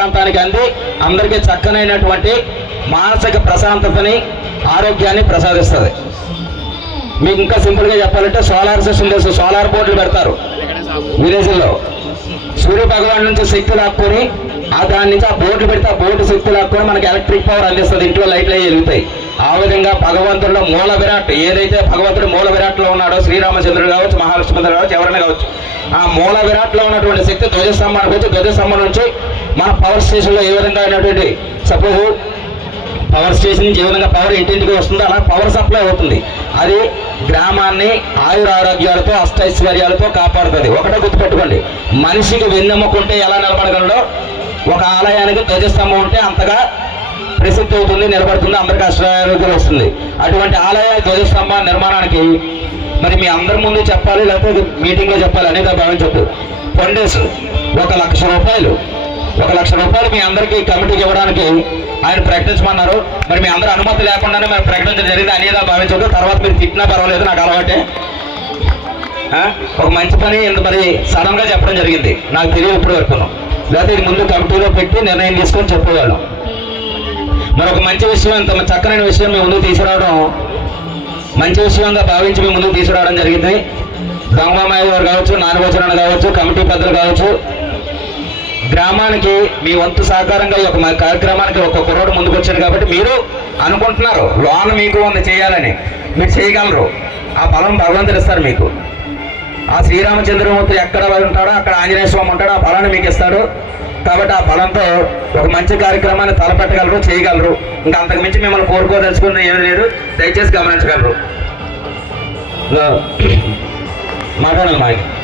ప్రాంతానికి అంది. అందరికీ చక్కనైనటువంటి మానసిక ప్రశాంతతని ఆరోగ్యాన్ని ప్రసాదిస్తుంది. మీకు ఇంకా సింపుల్గా చెప్పాలంటే సోలార్ సిస్టమ్ తెలుసు సోలార్ బోర్డులు పెడతారు విలేజ్లో. సూర్య భగవాన్ నుంచి శక్తి లాక్కొని ఆ దాని నుంచి ఆ బోర్డు పెడితే ఆ బోర్డు శక్తి లాక్కొని మనకి ఎలక్ట్రిక్ పవర్ అందిస్తుంది ఇంట్లో లైట్లు అవి వెలుగుతాయి. ఆ విధంగా భగవంతుడిలో మూల విరాట్ ఏదైతే భగవంతుడు మూల విరాట్లో ఉన్నాడో శ్రీరామచంద్రుడు కావచ్చు మహాలక్ష్మణుడు కావచ్చు ఎవరైనా కావచ్చు ఆ మూల విరాట్లో ఉన్నటువంటి శక్తి ధ్వజస్తంభానికి వచ్చి ధ్వజస్తంభం నుంచి మన పవర్ స్టేషన్లో ఏ విధంగా అయినటువంటి సపోజ్ పవర్ స్టేషన్ నుంచి ఏ విధంగా పవర్ ఇంటింటికి వస్తుందో అలా పవర్ సప్లై అవుతుంది. అది గ్రామాన్ని ఆయుర ఆరోగ్యాలతో అష్టైశ్వర్యాలతో కాపాడుతుంది. ఒకటే గుర్తుపెట్టుకోండి. మనిషికి వెన్నెమ్మకుంటే ఎలా నిలబడగలడో? ఒక ఆలయానికి ధ్వజస్తంభం ఉంటే అంతగా ప్రసిద్ధి అవుతుంది నిలబడుతుంది అందరికీ అష్టారోగ్యం వస్తుంది. అటువంటి ఆలయ ధ్వజస్తంభ నిర్మాణానికి మరి మీ అందరి ముందు చెప్పాలి లేకపోతే మీటింగ్లో చెప్పాలి అనేది భావించొద్దు ఫండేషన్ ఒక లక్ష రూపాయలు. ఒక లక్ష రూపాయలు మీ అందరికీ కమిటీకి ఇవ్వడానికి ఆయన ప్రకటించమన్నారు మరి మీ అందరూ అనుమతి లేకుండానే మేము ప్రకటించడం జరిగింది అనేదా భావించదు తర్వాత మీరు తిట్టినా పర్వాలేదు నాకు అలవాటే. ఒక మంచి పని ఇంత మరి సడన్గా చెప్పడం జరిగింది. నాకు తెలియదు ఇప్పుడు వరకు లేకపోతే ఇది ముందు కమిటీలో పెట్టి నిర్ణయం తీసుకొని చెప్పేవాళ్ళం. మరి ఒక మంచి విషయం ఇంత చక్కనైన విషయం మేము ముందుకు తీసుకురావడం మంచి విషయంగా భావించి మేము ముందుకు తీసుకురావడం జరిగింది. గంగమాయ గారు కావచ్చు నానగోచరణ కావచ్చు కమిటీ పెద్దలు కావచ్చు గ్రామానికి మీ వంతు సహకారంగా ఈ యొక్క మా కార్యక్రమానికి ఒక కుర్రోడు ముందుకు వచ్చాడు కాబట్టి మీరు అనుకుంటున్నారు లోన్ మీకు ఉంది చేయాలని. మీరు చేయగలరు. ఆ బలం భగవంతుడు ఇస్తారు మీకు. ఆ శ్రీరామచంద్రమూర్తి ఎక్కడ ఉంటాడో అక్కడ ఆంజనేయ స్వామి ఉంటాడో ఆ బలాన్ని మీకు ఇస్తాడు. కాబట్టి ఆ బలంతో ఒక మంచి కార్యక్రమాన్ని తలపెట్టగలరు చేయగలరు. ఇంకా అంతకు మించి మిమ్మల్ని కోరుకోదలుచుకున్నది ఏమీ లేదు. దయచేసి గమనించగలరు. మాట్లాడాలి మాకు